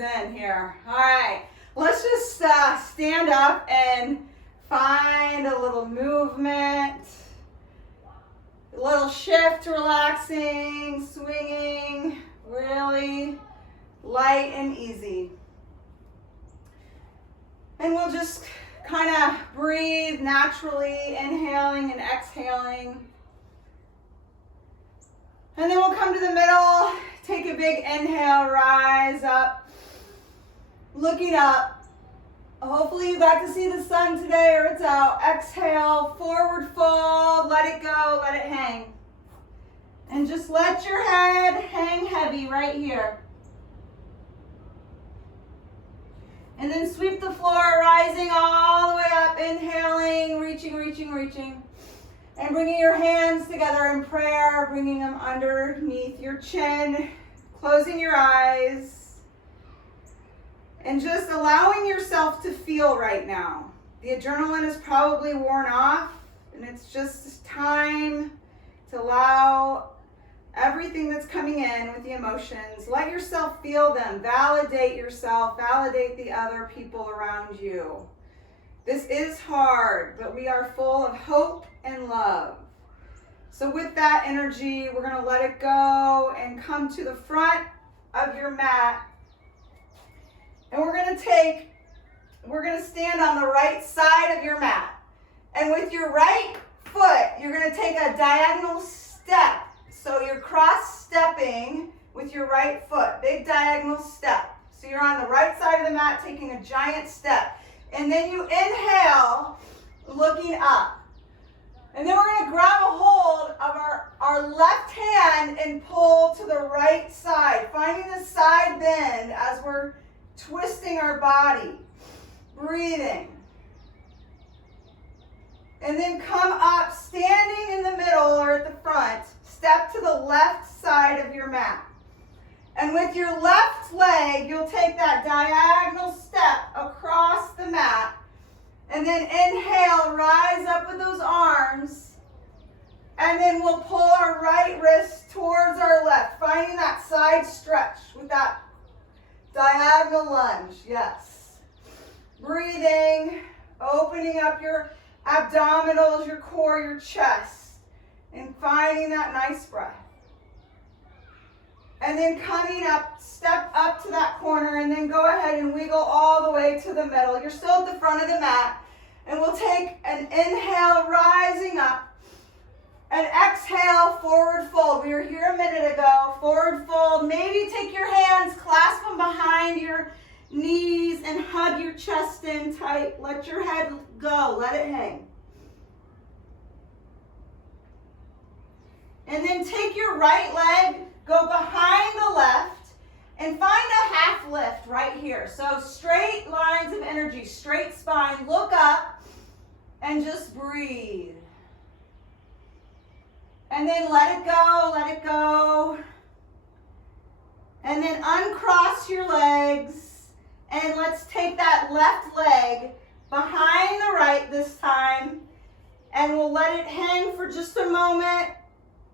in here. All right, let's just stand up and find a little movement, a little shift, relaxing, swinging, really light and easy. And we'll just kind of breathe naturally, inhaling and exhaling. And then we'll come to the middle, take a big inhale, rise up, looking up. Hopefully you got to see the sun today or it's out. Exhale, forward fold, let it go, let it hang. And just let your head hang heavy right here. And then sweep the floor, rising all the way up, inhaling, reaching, reaching, reaching. And bringing your hands together in prayer, bringing them underneath your chin, closing your eyes, and just allowing yourself to feel right now. The adrenaline is probably worn off, and it's just time to allow everything that's coming in with the emotions. Let yourself feel them, validate yourself, validate the other people around you. This is hard, but we are full of hope and love. So with that energy, we're going to let it go and come to the front of your mat. And we're going to stand on the right side of your mat. And with your right foot, you're going to take a diagonal step. So you're cross-stepping with your right foot, big diagonal step. So you're on the right side of the mat taking a giant step. And then you inhale, looking up. And then we're going to grab a hold of our left hand and pull to the right side, finding the side bend as we're twisting our body, breathing. And then come up, standing in the middle or at the front, step to the left side of your mat. And with your left leg, you'll take that diagonal step across the mat. And then inhale, rise up with those arms. And then we'll pull our right wrist towards our left, finding that side stretch with that diagonal lunge. Yes. Breathing, opening up your abdominals, your core, your chest, and finding that nice breath. And then coming up, step up to that corner, and then go ahead and wiggle all the way to the middle. You're still at the front of the mat. And we'll take an inhale, rising up. And exhale, forward fold. We were here a minute ago. Forward fold. Maybe take your hands, clasp them behind your knees, and hug your chest in tight. Let your head go. Let it hang. And then take your right leg, go behind the left, and find a half lift right here. So straight lines of energy, straight spine. Look up and just breathe. And then let it go, let it go. And then uncross your legs. And let's take that left leg behind the right this time. And we'll let it hang for just a moment.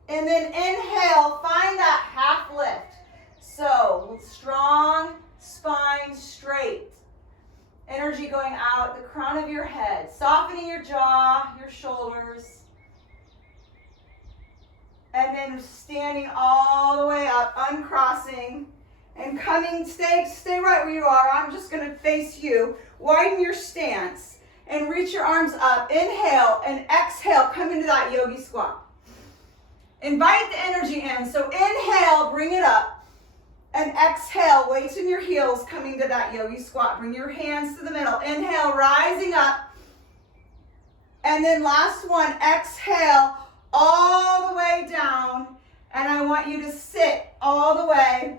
And then inhale, find that half lift. So, strong spine straight. Energy going out the crown of your head. Softening your jaw, your shoulders. And then standing all the way up, uncrossing. And coming, stay right where you are. I'm just going to face you. Widen your stance. And reach your arms up. Inhale and exhale, come into that yogi squat. Invite the energy in. So inhale, bring it up. And exhale, weights in your heels, coming to that yogi squat. Bring your hands to the middle. Inhale, rising up. And then last one, exhale, all the way down. And I want you to sit all the way.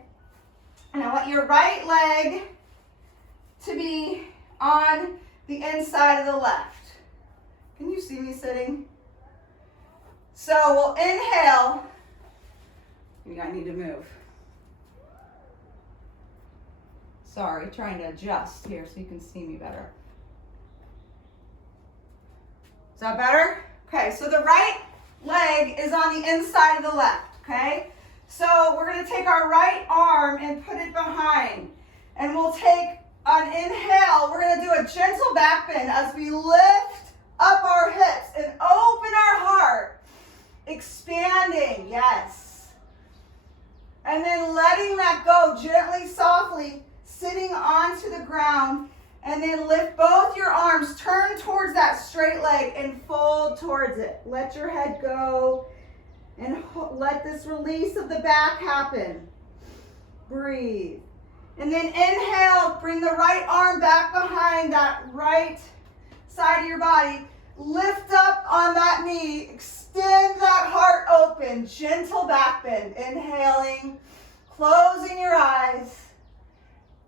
And I want your right leg to be on the inside of the left. Can you see me sitting? So we'll inhale. Maybe I need to move. Sorry, trying to adjust here so you can see me better. Is that better? Okay, so the right leg is on the inside of the left, okay? So we're going to take our right arm and put it behind. And we'll take an inhale. We're going to do a gentle back bend as we lift up our hips and open our heart. Expanding, yes. And then letting that go gently, softly, sitting onto the ground. And then lift both your arms, turn towards that straight leg and fold towards it. Let your head go and let this release of the back happen. Breathe. And then inhale, bring the right arm back behind that right side of your body. Lift up on that knee, extend that heart open, gentle back bend. Inhaling, closing your eyes.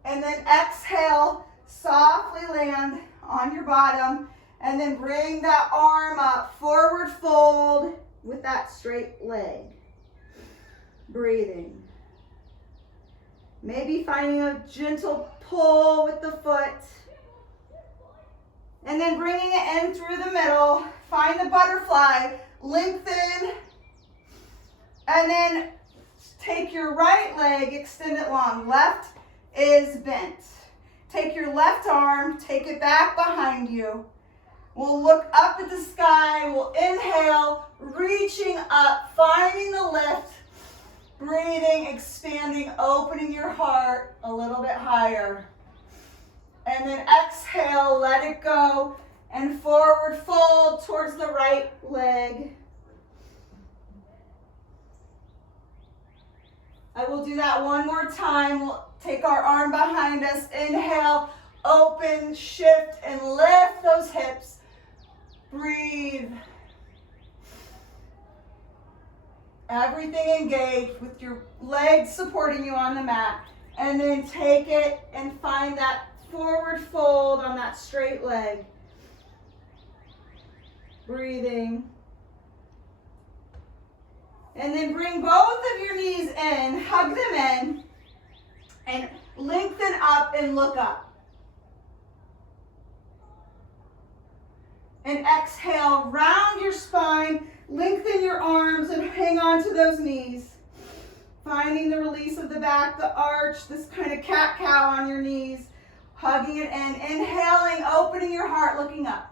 And then exhale, softly land on your bottom. And then bring that arm up, forward fold with that straight leg. Breathing. Maybe finding a gentle pull with the foot. And then bringing it in through the middle. Find the butterfly. Lengthen. And then take your right leg, extend it long. Left is bent. Take your left arm, take it back behind you. We'll look up at the sky. We'll inhale, reaching up, finding the lift. Breathing, expanding, opening your heart a little bit higher. And then exhale, let it go, and forward fold towards the right leg. I will do that one more time. We'll take our arm behind us. Inhale, open, shift, and lift those hips. Breathe. Everything engaged with your legs supporting you on the mat. And then take it and find that forward fold on that straight leg. Breathing. And then bring both of your knees in, hug them in, and lengthen up and look up. And exhale, round your spine. Lengthen your arms and hang on to those knees. Finding the release of the back, the arch, this kind of cat-cow on your knees. Hugging it in. Inhaling, opening your heart, looking up.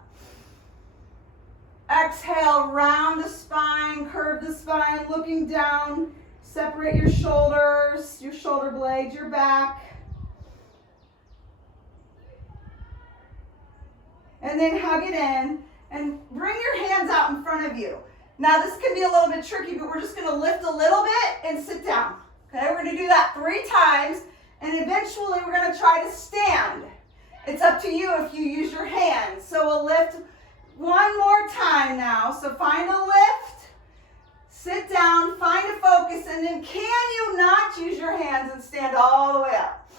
Exhale, round the spine, curve the spine, looking down. Separate your shoulders, your shoulder blades, your back. And then hug it in. And bring your hands out in front of you. Now this can be a little bit tricky, but we're just going to lift a little bit and sit down. Okay, we're going to do that 3 times, and eventually we're going to try to stand. It's up to you if you use your hands. So we'll lift one more time now. So find a lift, sit down, find a focus, and then can you not use your hands and stand all the way up?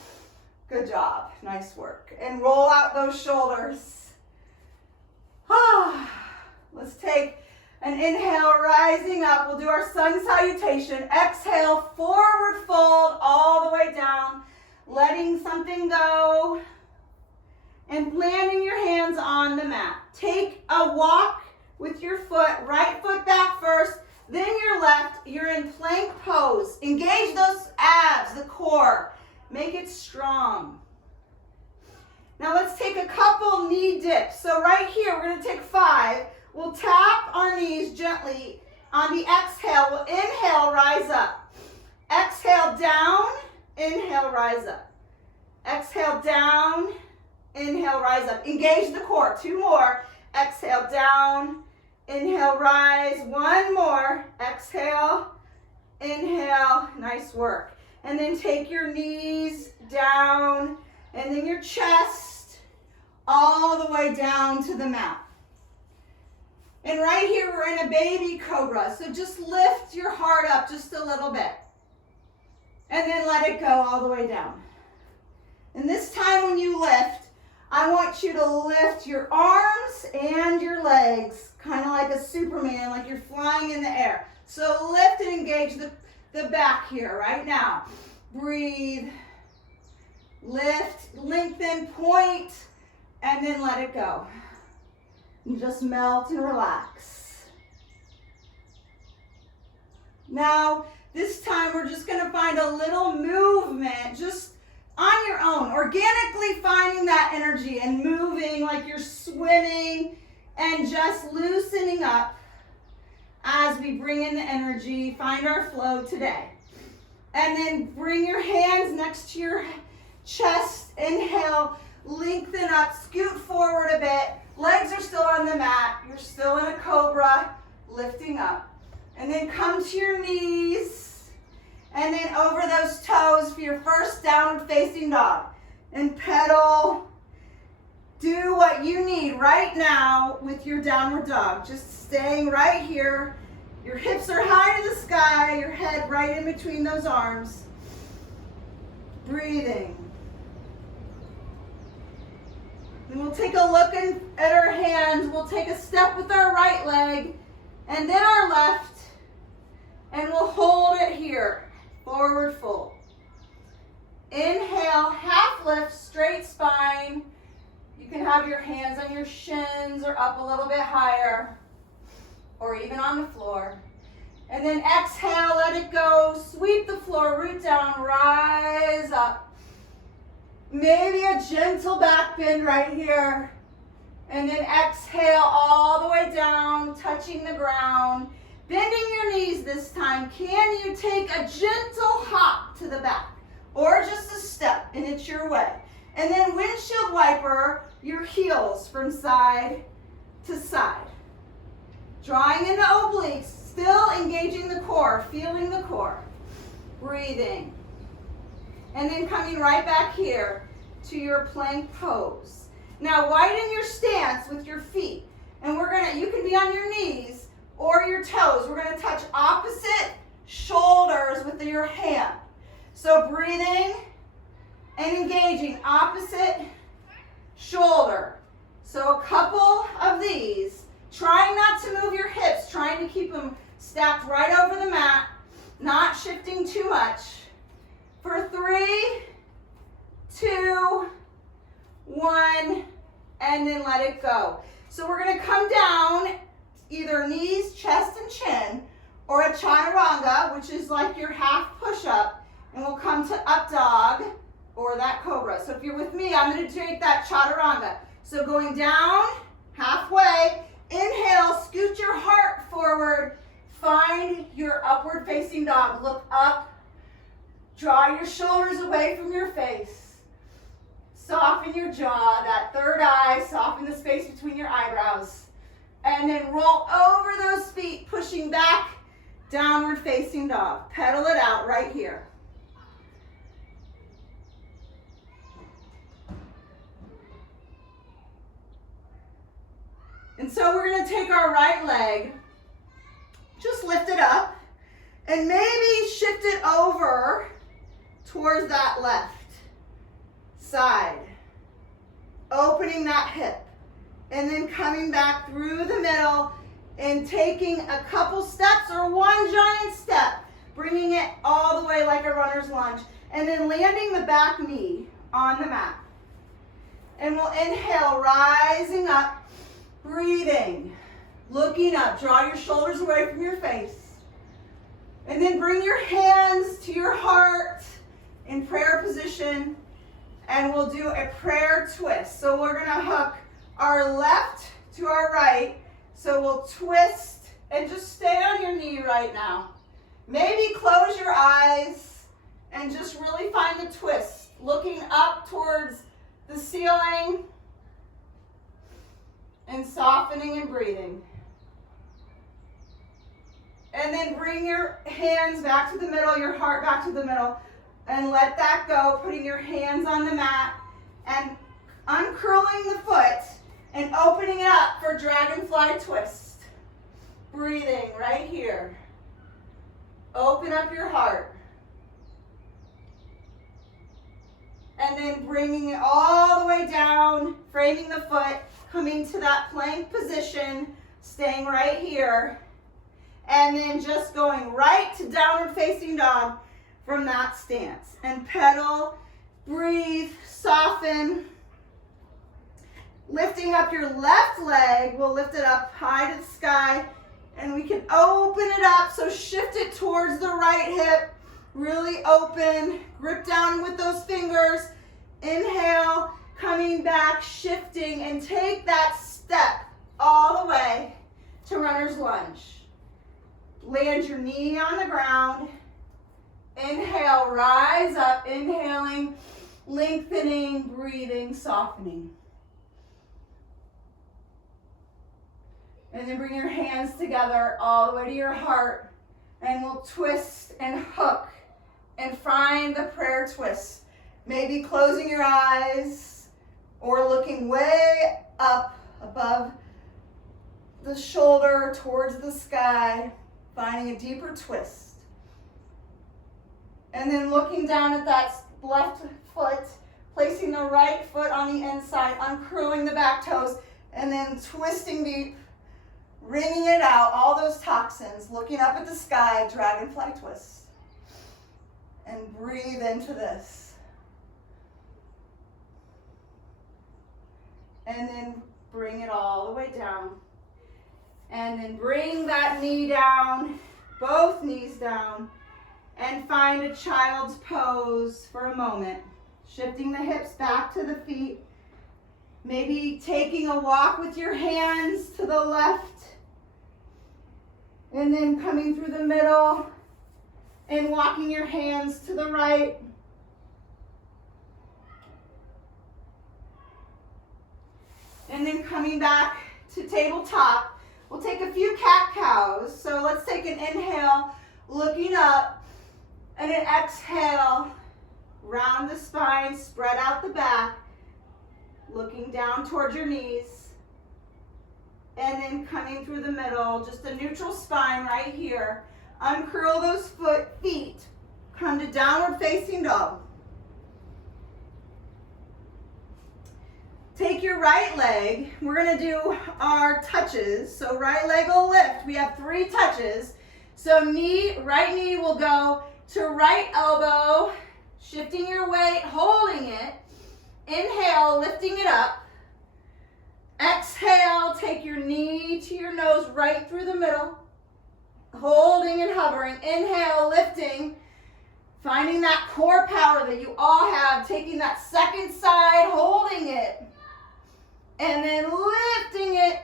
Good job, nice work. And roll out those shoulders. Let's take an inhale, rising up. We'll do our sun salutation. Exhale, forward fold all the way down, letting something go, and landing your hands on the mat. Take a walk with your foot, right foot back first, then your left. You're in plank pose. Engage those abs, the core. Make it strong. Now let's take a couple knee dips. So right here, we're going to take 5. We'll tap our knees gently. On the exhale, we'll inhale, rise up. Exhale, down. Inhale, rise up. Exhale, down. Inhale, rise up. Engage the core. 2 more. Exhale, down. Inhale, rise. 1 more. Exhale. Inhale. Nice work. And then take your knees down. And then your chest all the way down to the mat. And right here, we're in a baby cobra. So just lift your heart up just a little bit. And then let it go all the way down. And this time when you lift, I want you to lift your arms and your legs, kind of like a Superman, like you're flying in the air. So lift and engage the back here right now. Breathe. Lift, lengthen, point, and then let it go. And just melt and relax. Now, this time we're just going to find a little movement, just on your own, organically finding that energy and moving like you're swimming and just loosening up as we bring in the energy, find our flow today. And then bring your hands next to your chest. Inhale, lengthen up, scoot forward a bit. Legs are still on the mat. You're still in a cobra, lifting up. And then come to your knees. And then over those toes for your first downward facing dog. And pedal. Do what you need right now with your downward dog. Just staying right here. Your hips are high to the sky. Your head right in between those arms. Breathing. And we'll take a look at our hands. We'll take a step with our right leg and then our left. And we'll hold it here. Forward fold. Inhale, half lift, straight spine. You can have your hands on your shins or up a little bit higher or even on the floor. And then exhale, let it go. Sweep the floor, root down, rise up. Maybe a gentle back bend right here. And then exhale all the way down, touching the ground. Bending your knees this time. Can you take a gentle hop to the back? Or just a step, and it's your way. And then windshield wiper your heels from side to side. Drawing into obliques, still engaging the core, feeling the core. Breathing. And then coming right back here to your plank pose. Now widen your stance with your feet. And you can be on your knees or your toes. We're gonna touch opposite shoulders with your hand. So breathing and engaging opposite shoulder. So a couple of these. Trying not to move your hips, trying to keep them stacked right over the mat, not shifting too much. For 3, 2, 1, and then let it go. So we're going to come down, either knees, chest, and chin, or a chaturanga, which is like your half push-up, and we'll come to up dog or that cobra. So if you're with me, I'm going to take that chaturanga. So going down, halfway, inhale, scoot your heart forward, find your upward facing dog. Look up, draw your shoulders away from your face. Soften your jaw, that third eye, soften the space between your eyebrows. And then roll over those feet, pushing back, downward facing dog. Pedal it out right here. And so we're going to take our right leg, just lift it up, and maybe shift it over towards that left side. Opening that hip. And then coming back through the middle and taking a couple steps or one giant step, bringing it all the way like a runner's lunge, and then landing the back knee on the mat. And we'll inhale, rising up. Breathing, looking up, draw your shoulders away from your face. And then bring your hands to your heart in prayer position. And we'll do a prayer twist. So we're gonna hook our left to our right. So we'll twist and just stay on your knee right now. Maybe close your eyes and just really find the twist. Looking up towards the ceiling. And softening and breathing. And then bring your hands back to the middle, your heart back to the middle, and let that go, putting your hands on the mat and uncurling the foot and opening it up for dragonfly twist. Breathing right here. Open up your heart. And then bringing it all the way down, framing the foot, coming to that plank position, staying right here, and then just going right to downward facing dog from that stance. And pedal, breathe, soften. Lifting up your left leg, we'll lift it up high to the sky, and we can open it up, so shift it towards the right hip, really open. Grip down with those fingers. Inhale, coming back, shifting, and take that step all the way to runner's lunge. Land your knee on the ground. Inhale, rise up, inhaling, lengthening, breathing, softening. And then bring your hands together all the way to your heart, and we'll twist and hook and find the prayer twist. Maybe closing your eyes or looking way up above the shoulder towards the sky, finding a deeper twist. And then looking down at that left foot, placing the right foot on the inside, uncurling the back toes, and then twisting deep, wringing it out, all those toxins, looking up at the sky, dragonfly twist. And breathe into this. And then bring it all the way down. And then bring that knee down, both knees down, and find a child's pose for a moment. Shifting the hips back to the feet. Maybe taking a walk with your hands to the left. And then coming through the middle and walking your hands to the right. And then coming back to tabletop. We'll take a few cat-cows. So let's take an inhale, looking up, and an exhale, round the spine, spread out the back, looking down towards your knees. And then coming through the middle, just a neutral spine right here. Uncurl those feet. Come to downward facing dog. Take your right leg. We're going to do our touches. So right leg will lift. We have 3 touches. So right knee will go to right elbow, shifting your weight, holding it. Inhale, lifting it up. Exhale, take your knee to your nose right through the middle, holding and hovering. Inhale, lifting, finding that core power that you all have, taking that second side, holding it, and then lifting it,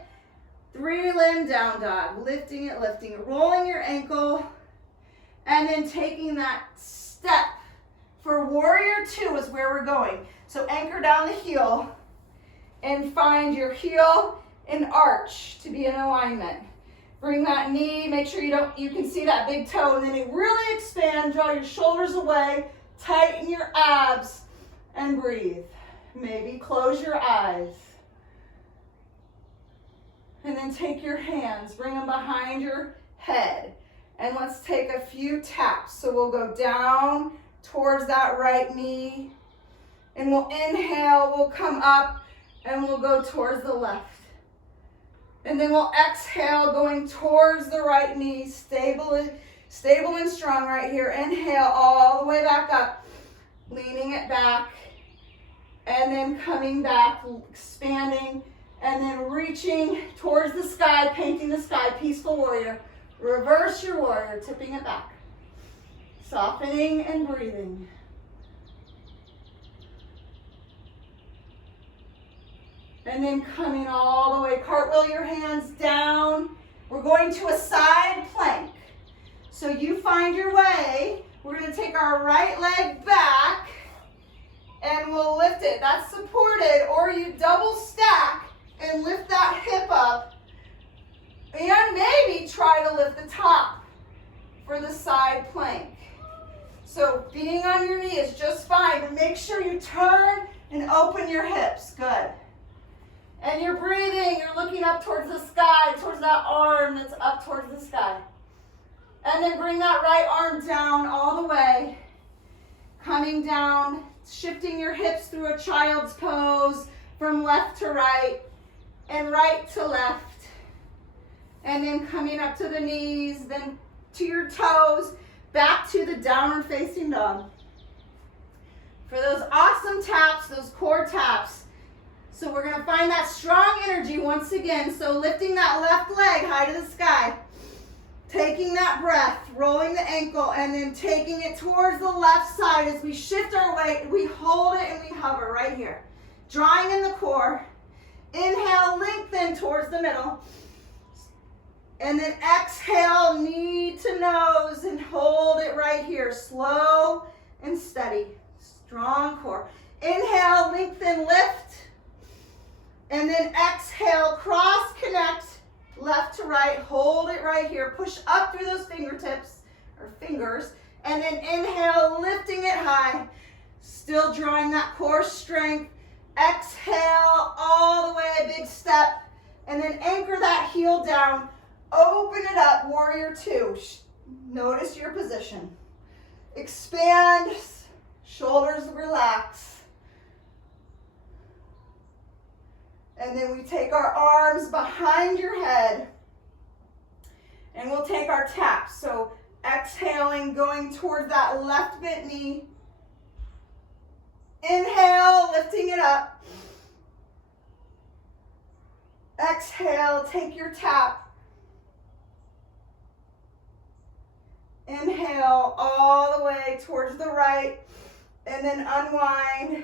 3-limb down dog, lifting it, rolling your ankle, and then taking that step for warrior 2 is where we're going. So anchor down the heel, and find your heel and arch to be in alignment. Bring that knee, make sure you can see that big toe, and then you really expand, draw your shoulders away, tighten your abs, and breathe. Maybe close your eyes. And then take your hands, bring them behind your head, and let's take a few taps. So we'll go down towards that right knee, and we'll inhale, we'll come up, and we'll go towards the left. And then we'll exhale, going towards the right knee, stable and strong right here. Inhale all the way back up, leaning it back, and then coming back, expanding, and then reaching towards the sky, painting the sky, peaceful warrior. Reverse your warrior, tipping it back. Softening and breathing. And then coming all the way, cartwheel your hands down. We're going to a side plank. So you find your way. We're going to take our right leg back and we'll lift it. That's supported, or you double stack and lift that hip up. And maybe try to lift the top for the side plank. So being on your knee is just fine, but make sure you turn and open your hips. Good. And you're breathing, you're looking up towards the sky, towards that arm that's up towards the sky. And then bring that right arm down all the way. Coming down, shifting your hips through a child's pose from left to right and right to left. And then coming up to the knees, then to your toes, back to the downward facing dog. For those awesome taps, those core taps. So we're going to find that strong energy once again. So lifting that left leg high to the sky. Taking that breath, rolling the ankle, and then taking it towards the left side as we shift our weight. We hold it and we hover right here. Drawing in the core. Inhale, lengthen towards the middle. And then exhale, knee to nose, and hold it right here. Slow and steady. Strong core. Inhale, lengthen, lift. And then exhale, cross, connect, left to right. Hold it right here. Push up through those fingertips, or fingers. And then inhale, lifting it high. Still drawing that core strength. Exhale, all the way, big step. And then anchor that heel down. Open it up, warrior two. Notice your position. Expand, shoulders relax. And then we take our arms behind your head. And we'll take our taps. So exhaling, going towards that left bent knee. Inhale, lifting it up. Exhale, take your tap. Inhale all the way towards the right, and then unwind.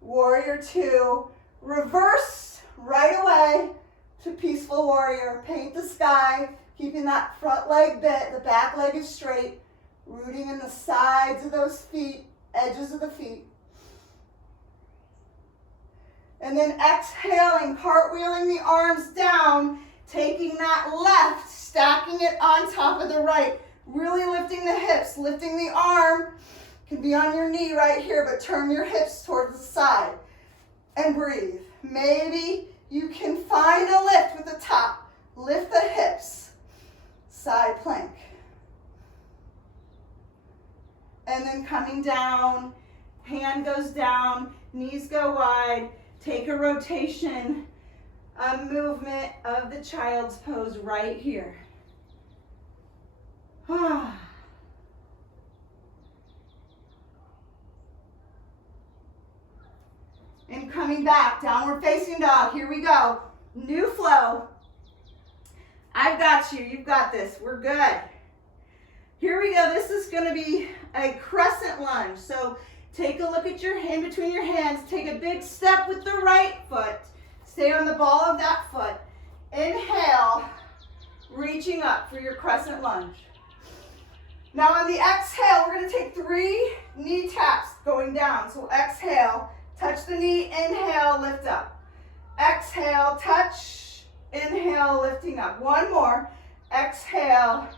Warrior two. Reverse right away to peaceful warrior. Paint the sky, keeping that front leg bent, the back leg is straight, rooting in the sides of those feet, edges of the feet. And then exhaling, cartwheeling the arms down, taking that left, stacking it on top of the right. Really lifting the hips, lifting the arm. Can be on your knee right here, but turn your hips towards the side. And breathe. Maybe you can find a lift with the top. Lift the hips. Side plank. And then coming down, hand goes down, knees go wide. Take a rotation, a movement of the child's pose right here. And coming back, downward facing dog. Here we go. New flow. I've got you. You've got this. We're good. Here we go. This is going to be a crescent lunge. So take a look at your hand between your hands. Take a big step with the right foot. Stay on the ball of that foot. Inhale, reaching up for your crescent lunge. Now on the exhale, we're going to take 3 knee taps going down. So exhale, touch the knee, inhale, lift up. Exhale, touch, inhale, lifting up. One more. Exhale,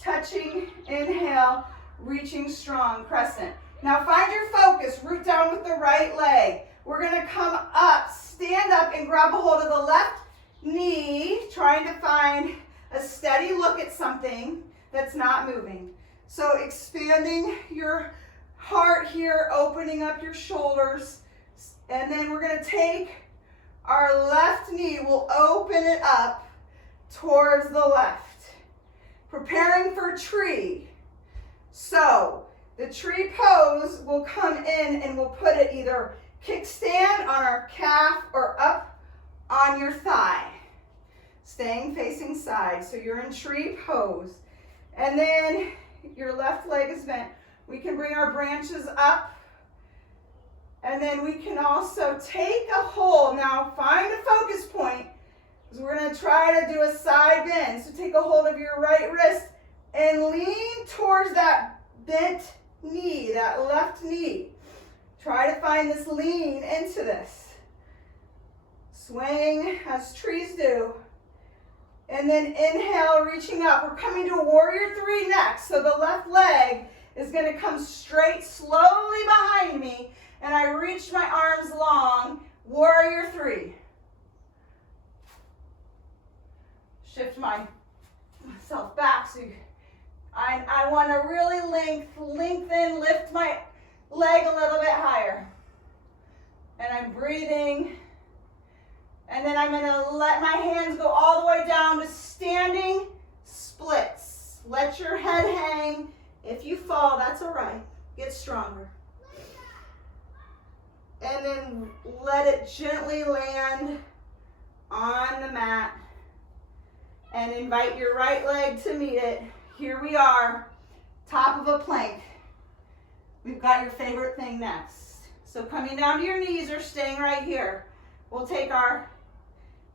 touching, inhale, reaching strong, crescent. Now find your focus, root down with the right leg. We're going to come up, stand up, and grab a hold of the left knee, trying to find a steady look at something that's not moving. So expanding your heart here, opening up your shoulders, and then we're going to take our left knee, we'll open it up towards the left. Preparing for tree. So the tree pose will come in and we'll put it either kickstand on our calf or up on your thigh. Staying facing side. So you're in tree pose. And then your left leg is bent. We can bring our branches up. And then we can also take a hold. Now find a focus point, because we're going to try to do a side bend. So take a hold of your right wrist and lean towards that bent knee, that left knee. Try to find this lean into this. Swaying as trees do. And then inhale, reaching up. We're coming to a warrior three next. So the left leg is going to come straight, slowly behind me. And I reach my arms long. Warrior three. Shift myself back. So I want to really lengthen, lift my leg a little bit higher. And I'm breathing. And then I'm going to let my hands go all the way down to standing splits. Let your head hang. If you fall, that's all right. Get stronger. And then let it gently land on the mat. And invite your right leg to meet it. Here we are, top of a plank. We've got your favorite thing next. So coming down to your knees or staying right here. We'll take our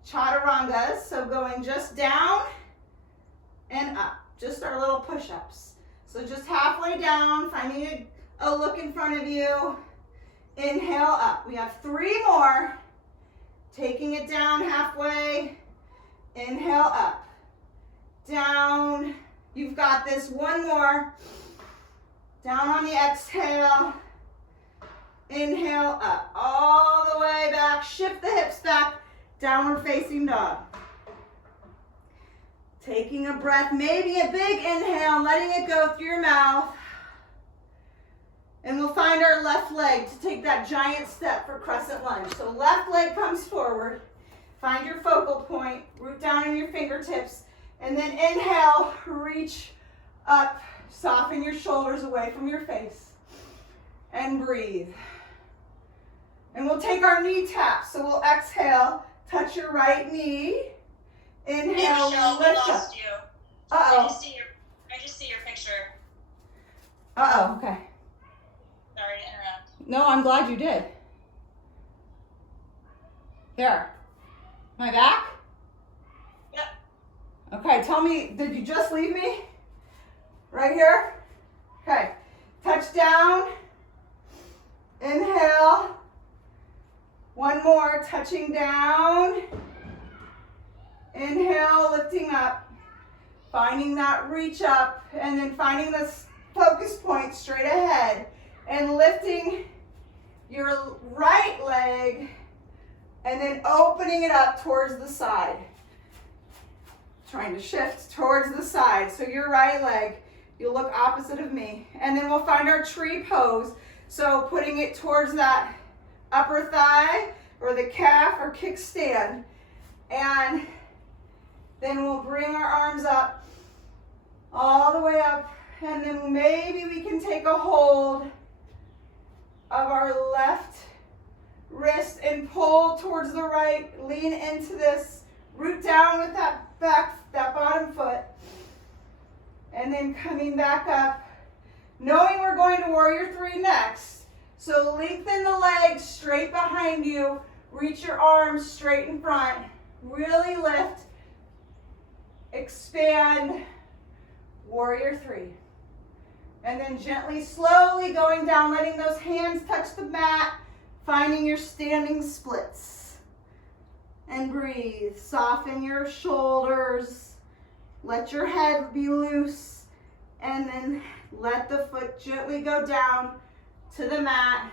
chaturangas, so going just down and up, just our little push-ups. So just halfway down, finding a look in front of you. Inhale up. We have 3 more. Taking it down halfway. Inhale up. Down. You've got this. 1 more. Down on the exhale. Inhale up. All the way back. Shift the hips back. Downward facing dog. Taking a breath. Maybe a big inhale. Letting it go through your mouth. And we'll find our left leg to take that giant step for crescent lunge. So left leg comes forward. Find your focal point. Root down in your fingertips. And then inhale, reach up. Soften your shoulders away from your face. And breathe. And we'll take our knee taps. So we'll exhale, touch your right knee. Inhale, lift up. Uh-oh. I just see your picture. Uh-oh, okay. Sorry to interrupt. No, I'm glad you did. Here. Am I back? Yep. Okay, tell me, did you just leave me? Right here? Okay. Touch down. Inhale. 1 more, touching down. Inhale, lifting up. Finding that reach up, and then finding this focus point straight ahead. And lifting your right leg and then opening it up towards the side. Trying to shift towards the side. So your right leg, you'll look opposite of me. And then we'll find our tree pose. So putting it towards that upper thigh or the calf or kickstand. And then we'll bring our arms up all the way up. And then maybe we can take a hold of our left wrist and pull towards the right. Lean into this. Root down with that bottom foot. And then coming back up. Knowing we're going to warrior 3 next. So lengthen the legs straight behind you. Reach your arms straight in front. Really lift. Expand. Warrior 3. And then gently, slowly going down, letting those hands touch the mat, finding your standing splits. And breathe. Soften your shoulders. Let your head be loose. And then let the foot gently go down to the mat.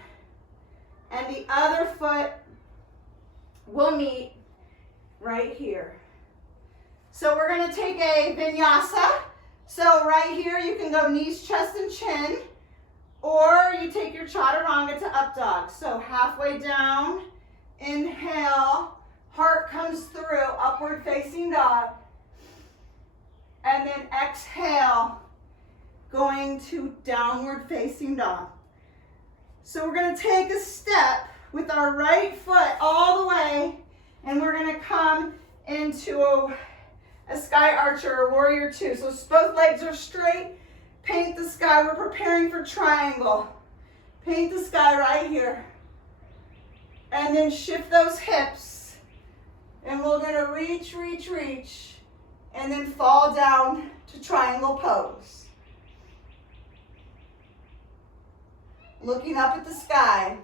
And the other foot will meet right here. So we're going to take a vinyasa. So right here, you can go knees, chest, and chin, or you take your chaturanga to up dog. So halfway down, inhale, heart comes through, upward facing dog. And then exhale, going to downward facing dog. So we're going to take a step with our right foot all the way, and we're going to come into a sky archer or warrior 2. So both legs are straight. Paint the sky. We're preparing for triangle. Paint the sky right here. And then shift those hips. And we're going to reach, reach, reach. And then fall down to triangle pose. Looking up at the sky.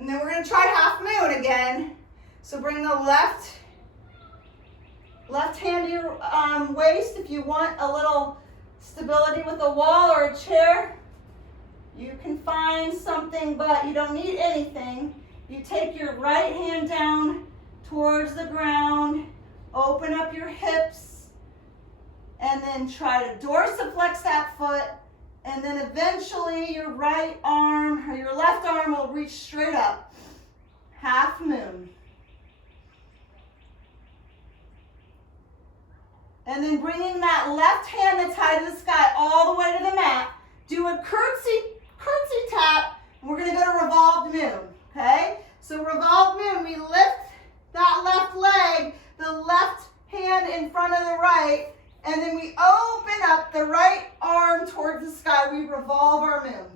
And then we're going to try half moon again. So bring the left hand to your waist. If you want a little stability with a wall or a chair, you can find something, but you don't need anything. You take your right hand down towards the ground, open up your hips, and then try to dorsiflex that foot, and then eventually your right arm or your left arm will reach straight up. Half moon. And then bringing that left hand that's high to the sky all the way to the mat. Do a curtsy tap. And we're going to go to revolved moon. Okay? So revolved moon, we lift that left leg. The left arm towards the sky. We revolve our moon.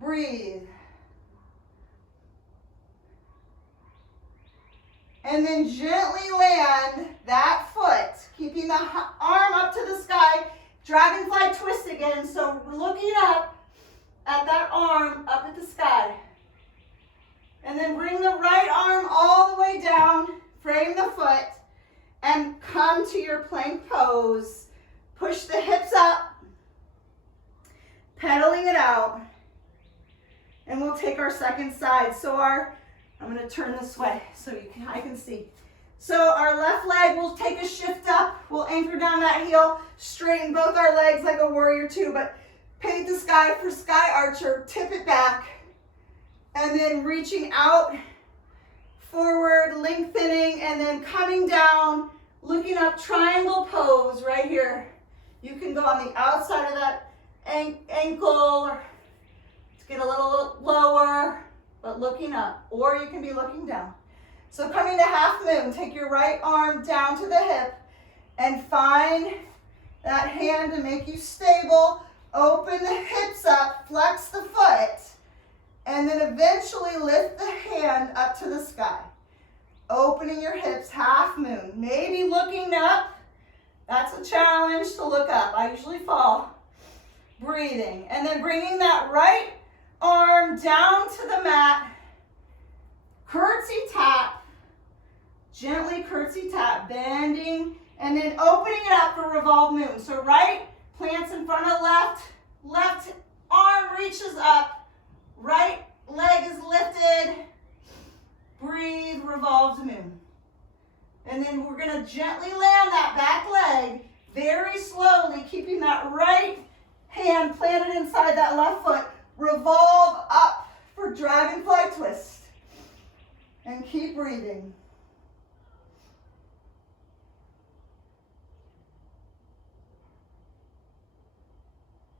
Breathe. And then gently land that foot, keeping the arm up to the sky. Dragonfly twist again, so we're looking up at that arm up at the sky. And then bring the right arm all the way down, frame the foot, and come to your plank pose. Push the hips up, pedaling it out. And we'll take our second side. So I'm going to turn this way so I can see. So our left leg will take a shift up. We'll anchor down that heel, straighten both our legs like a warrior two, but paint the sky for sky archer, tip it back, and then reaching out, forward, lengthening, and then coming down, looking up, triangle pose right here. You can go on the outside of that ankle or get a little lower, but looking up, or you can be looking down. So coming to half moon, take your right arm down to the hip and find that hand to make you stable. Open the hips up, flex the foot, and then eventually lift the hand up to the sky. Opening your hips, half moon. Maybe looking up. That's a challenge to look up. I usually fall. Breathing, and then bringing that right arm down to the mat. Curtsy tap. Gently curtsy tap, bending, and then opening it up for revolve moon. So right plants in front of left, left arm reaches up, right leg is lifted. Breathe, revolved moon. And then we're going to gently land that back leg very slowly, keeping that right hand planted inside that left foot. Revolve up for dragonfly twist. And keep breathing.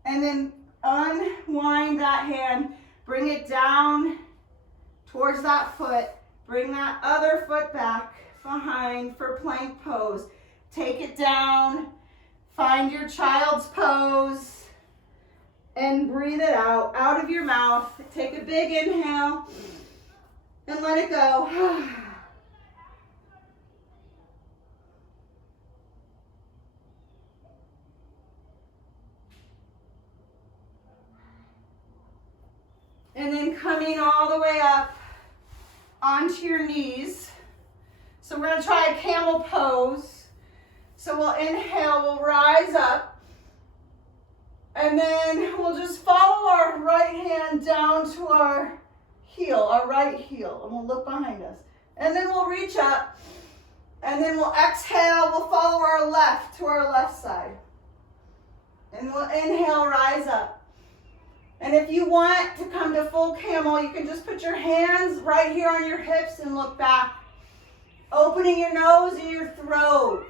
And then unwind that hand, bring it down towards that foot. Bring that other foot back behind for plank pose. Take it down, find your child's pose, and breathe it out of your mouth. Take a big inhale and let it go. And then coming all the way up onto your knees. So we're going to try a camel pose. So we'll inhale, we'll rise up. And then we'll just follow our right hand down to our heel, our right heel. And we'll look behind us. And then we'll reach up. And then we'll exhale, we'll follow our left to our left side. And we'll inhale, rise up. And if you want to come to full camel, you can just put your hands right here on your hips and look back, opening your nose and your throat.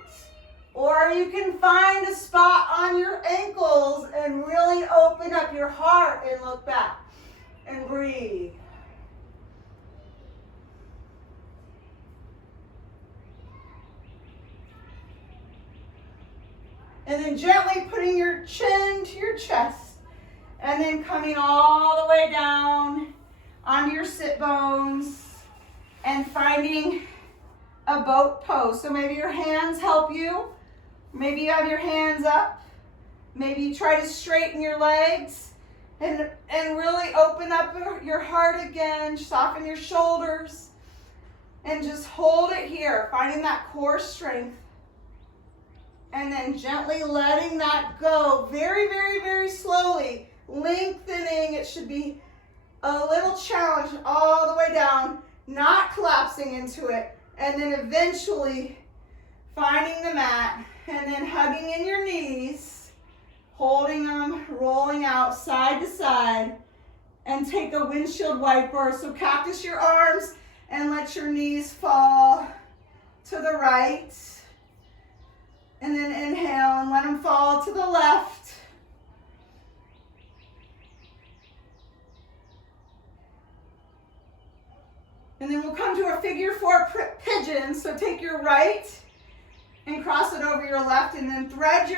Or you can find a spot on your ankles and really open up your heart and look back and breathe. And then gently putting your chin to your chest. And then coming all the way down onto your sit bones and finding a boat pose. So maybe your hands help you. Maybe you have your hands up. Maybe you try to straighten your legs and really open up your heart again. Soften your shoulders and just hold it here, finding that core strength. And then gently letting that go very, very, very slowly. Lengthening, it should be a little challenge all the way down, not collapsing into it, and then eventually finding the mat, and then hugging in your knees, holding them, rolling out side to side, and take a windshield wiper. So cactus your arms and let your knees fall to the right, and then inhale and let them fall to the left. And then we'll come to a figure four pigeon. So take your right and cross it over your left and then thread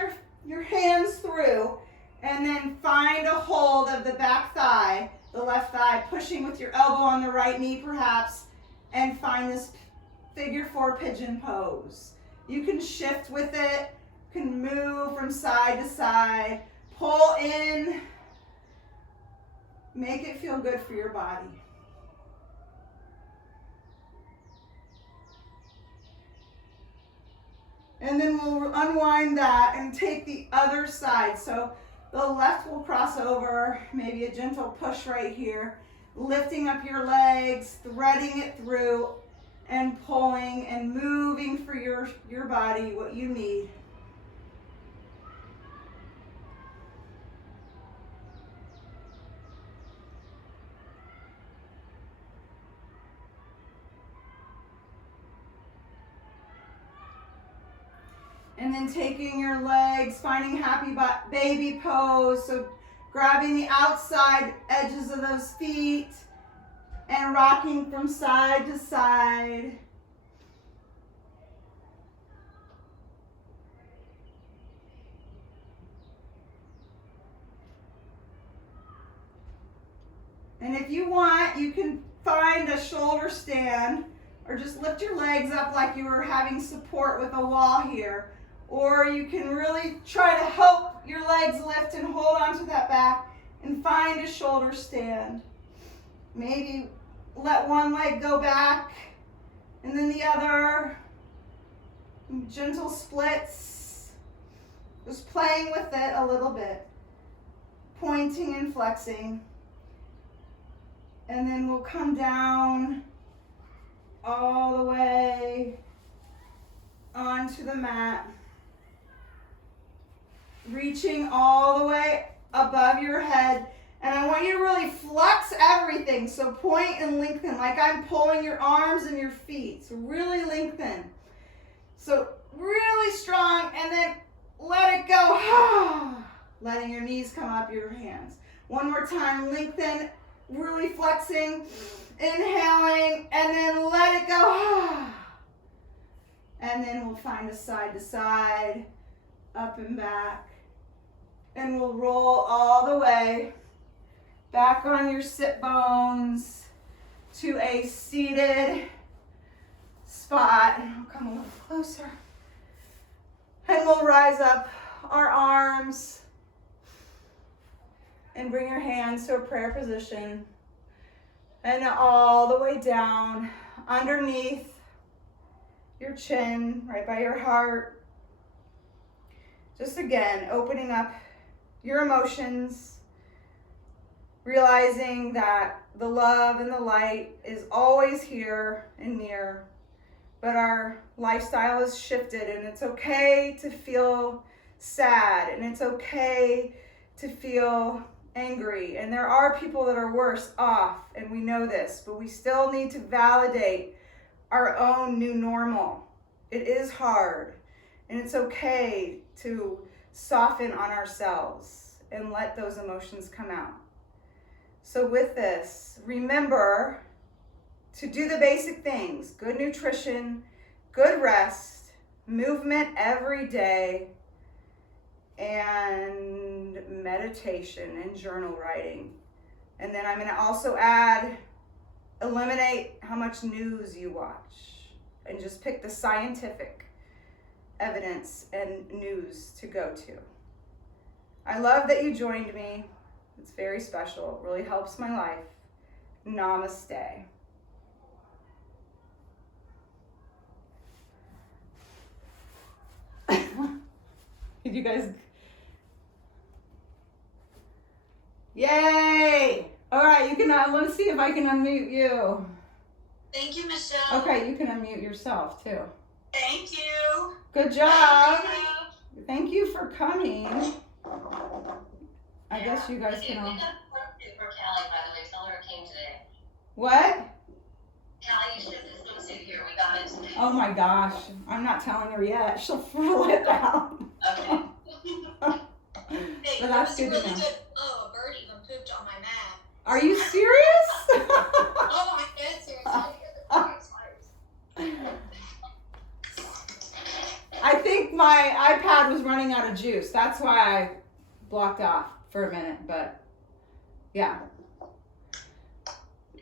your hands through And then find a hold of the back thigh, the left thigh, pushing with your elbow on the right knee perhaps, and find this figure 4 pigeon pose. You can shift with it, you can move from side to side, pull in, make it feel good for your body. And then we'll unwind that and take the other side. So the left will cross over, maybe a gentle push right here, lifting up your legs, threading it through, and pulling and moving for your body what you need. And then taking your legs, finding happy baby pose. So grabbing the outside edges of those feet and rocking from side to side. And if you want, you can find a shoulder stand or just lift your legs up like you were having support with a wall here. Or you can really try to help your legs lift and hold onto that back and find a shoulder stand. Maybe let one leg go back and then the other. Gentle splits. Just playing with it a little bit. Pointing and flexing. And then we'll come down all the way onto the mat. Reaching all the way above your head. And I want you to really flex everything. So point and lengthen like I'm pulling your arms and your feet. So really lengthen. So really strong and then let it go. Letting your knees come up your hands. One more time, lengthen, really flexing, inhaling, and then let it go. And then we'll find a side to side, up and back. And we'll roll all the way back on your sit bones to a seated spot. I'll come a little closer. And we'll rise up our arms and bring your hands to a prayer position. And all the way down underneath your chin, right by your heart. Just again, opening up your emotions, realizing that the love and the light is always here and near, but our lifestyle has shifted and it's okay to feel sad and it's okay to feel angry. And there are people that are worse off and we know this, but we still need to validate our own new normal. It is hard and it's okay to soften on ourselves and let those emotions come out. So with this, remember to do the basic things: good nutrition, good rest, movement every day, and meditation and journal writing. And then I'm going to also add, eliminate how much news you watch and just pick the scientific evidence and news to go to. I love that you joined me. It's very special. It really helps my life. Namaste. Did you guys? Yay! All right, you can, let's see if I can unmute you. Thank you, Michelle. Okay, you can unmute yourself too. Thank you. Good job. Thank you. Thank you for coming. I guess you guys can all. We got a swimsuit for Callie, by the way. Tell her it came today. What? Callie shipped a swimsuit here. We got it today. Oh my gosh, I'm not telling her yet. She'll throw it out. Okay. Hey, But that's that was good to really know. good. Oh, a bird even pooped on my mat. Are you serious? Oh my god, seriously. I think my iPad was running out of juice. That's why I blocked off for a minute, but yeah.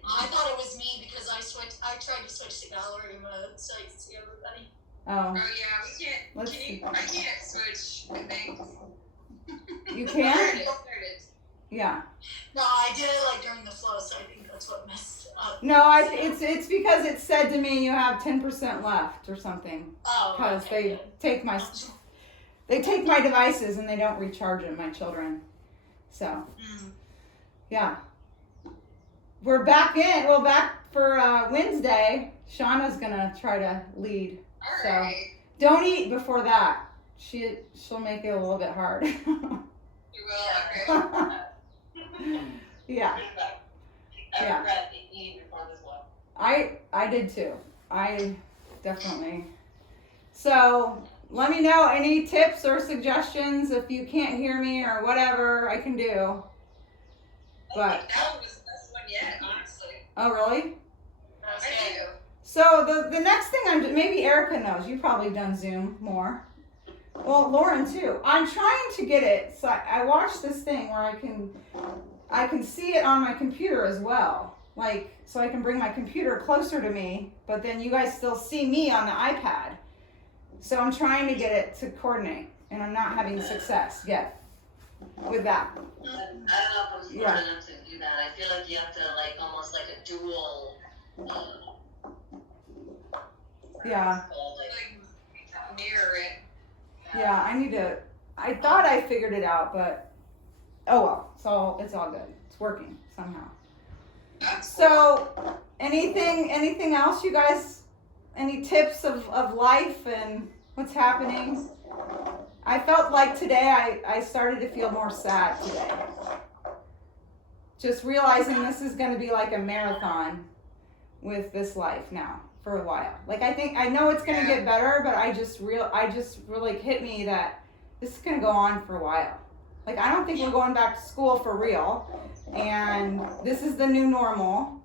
I thought it was me because I tried to switch to gallery mode so I could see everybody. Oh, Oh yeah, we can't. Let's Can see. you? I can't switch. I think. you There can? it is. There it is. Yeah. No, I did it like during the flow, so I think that's what messed up. No, it's because it said to me you have 10% left or something. Oh, Because okay, they good. take my devices and they don't recharge them, my children. So Mm. yeah, we're back in. Well, back for Wednesday. Shauna's gonna try to lead. All So- right. Don't eat before that. She'll make it a little bit hard. You will. Okay. Yeah, I Yeah. regret eating before this one. I did too. I definitely. So let me know any tips or suggestions if you can't hear me or whatever I can do. But That was the best one yet, honestly. oh really? That's I good. do. So the next thing maybe Erica knows. You've probably done Zoom more. Well, Lauren too. I'm trying to get it. So I watched this thing where I can see it on my computer as well. Like, so I can bring my computer closer to me, but then you guys still see me on the iPad. So I'm trying to get it to coordinate, and I'm not having success yet with that. I don't know if I'm smart Yeah. enough to do that. I feel like you have to like almost like a dual. Yeah. Like, Mirror it. Yeah, I thought I figured it out, but oh well. It's all good. It's working somehow. That's So, anything else, you guys? Any tips of life and what's happening? I felt like today I started to feel more sad today. Just realizing this is going to be like a marathon with this life now for a while. Like I know it's going to get better, but I just really hit me that this is going to go on for a while. Like I don't think we're going back to school for real, and this is the new normal.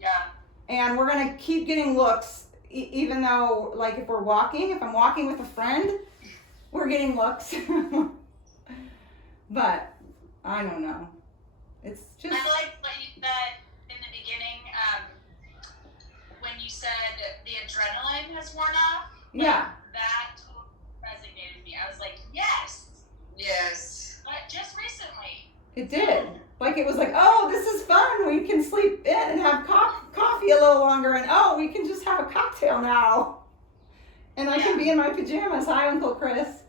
yeah. And we're gonna keep getting looks, even though, like, if I'm walking with a friend, we're getting looks. But I don't know. It's just I like what you said in the beginning, when you said the adrenaline has worn off. yeah, That totally resonated with me. I was like, yes, Yes. but just recently. it did. Like it was like, oh, this is fun. We can sleep in and have coffee a little longer, and oh, we can just have a cocktail now. And I can be in my pajamas. Hi, Uncle Chris.